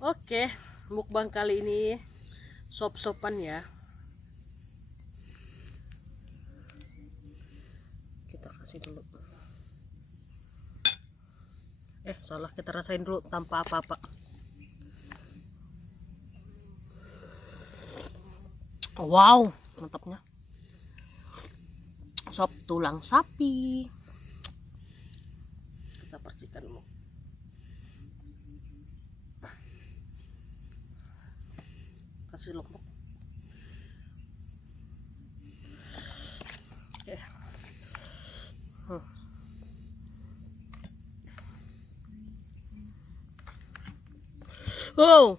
Oke, mukbang kali ini sop-sopan ya. Kita kasih dulu. Salah, kita rasain dulu tanpa apa-apa. Wow, mantapnya. Sop tulang sapi. Kita percikan dulu. Kasih lombok. Wow.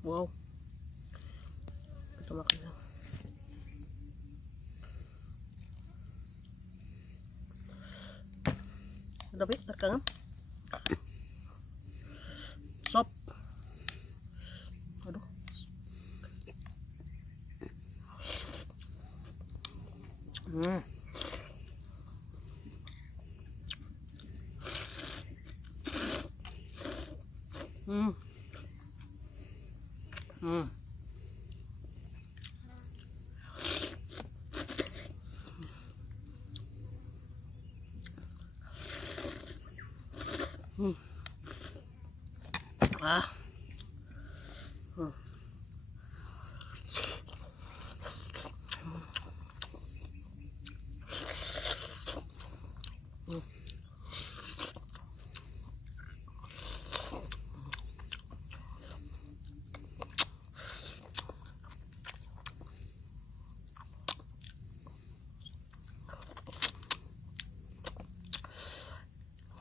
Wow. Kita makan. Tapi terkangan. Sop. Aduh. Hmm. Hmm. Hmm. Hmm. Ah. Hmm.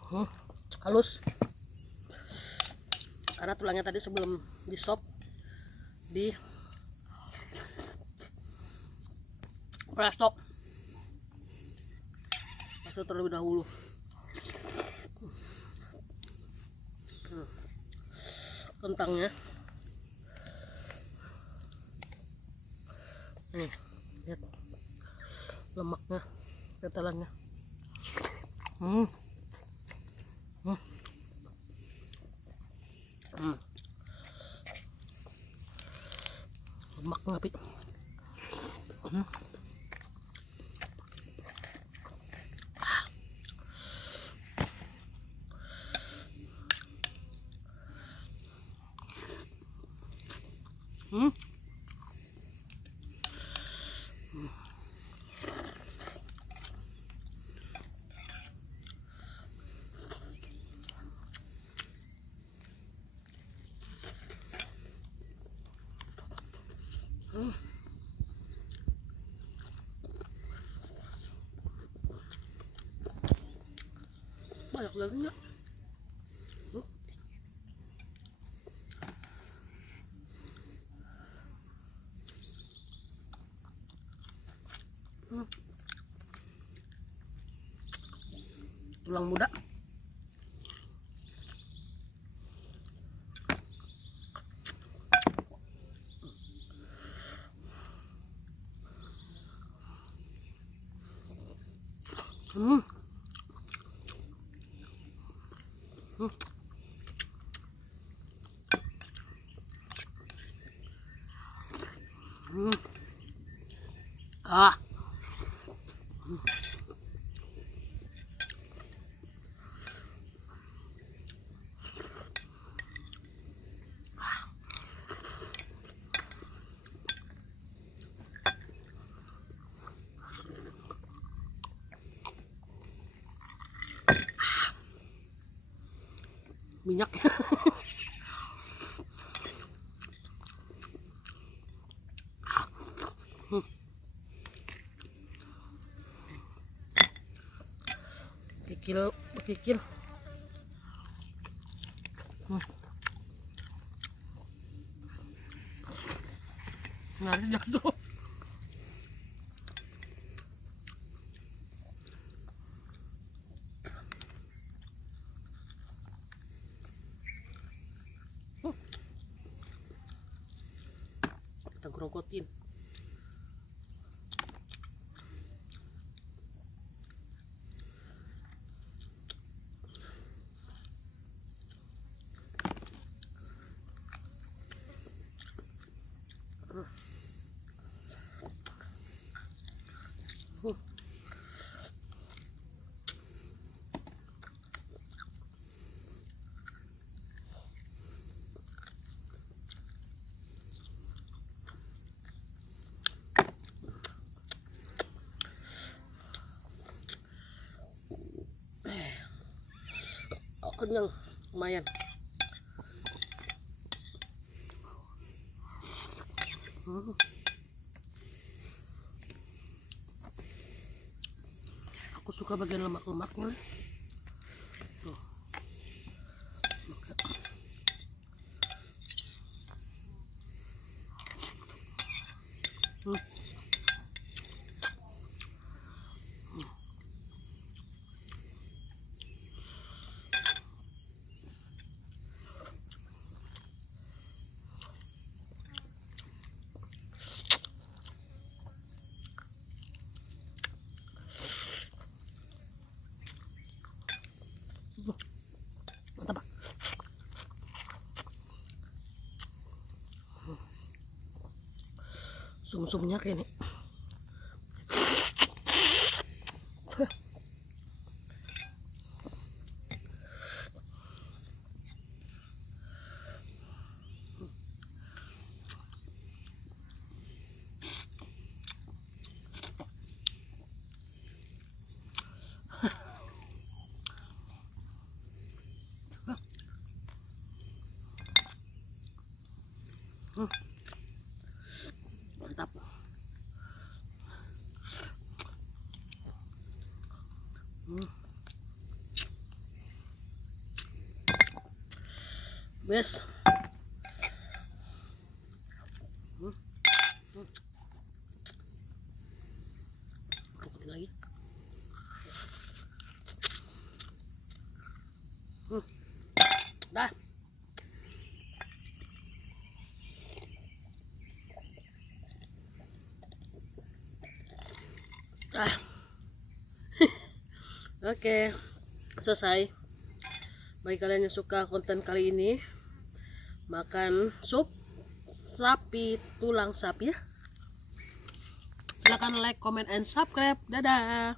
Hmm. Halus. Karena tulangnya tadi sebelum di sop di presto terlebih dahulu. Kentangnya nih, lihat lemaknya, ketelannya. Hmm. Hmm. Hmm. Lemak ngapi. Hmm. Hmm. Hmm. Banyak dagingnya. Hmm. Tulang muda. Hmm. Hmm. Hmm. Ah. Minyak. Hmm. Kikil, kikil. Hmm. Ngari jatuh. Kita gerogotin. kenyang lumayan. Aku suka bagian lemak-lemaknya. Tuh. Mantap, Pak. Sum-sumnya kayak ini. Mantap. Bes. Rukutin lagi. Dah. Ah. Oke, selesai. Bagi kalian yang suka konten kali ini, makan sup sapi tulang sapi ya. Silahkan like, comment, and subscribe. Dadah.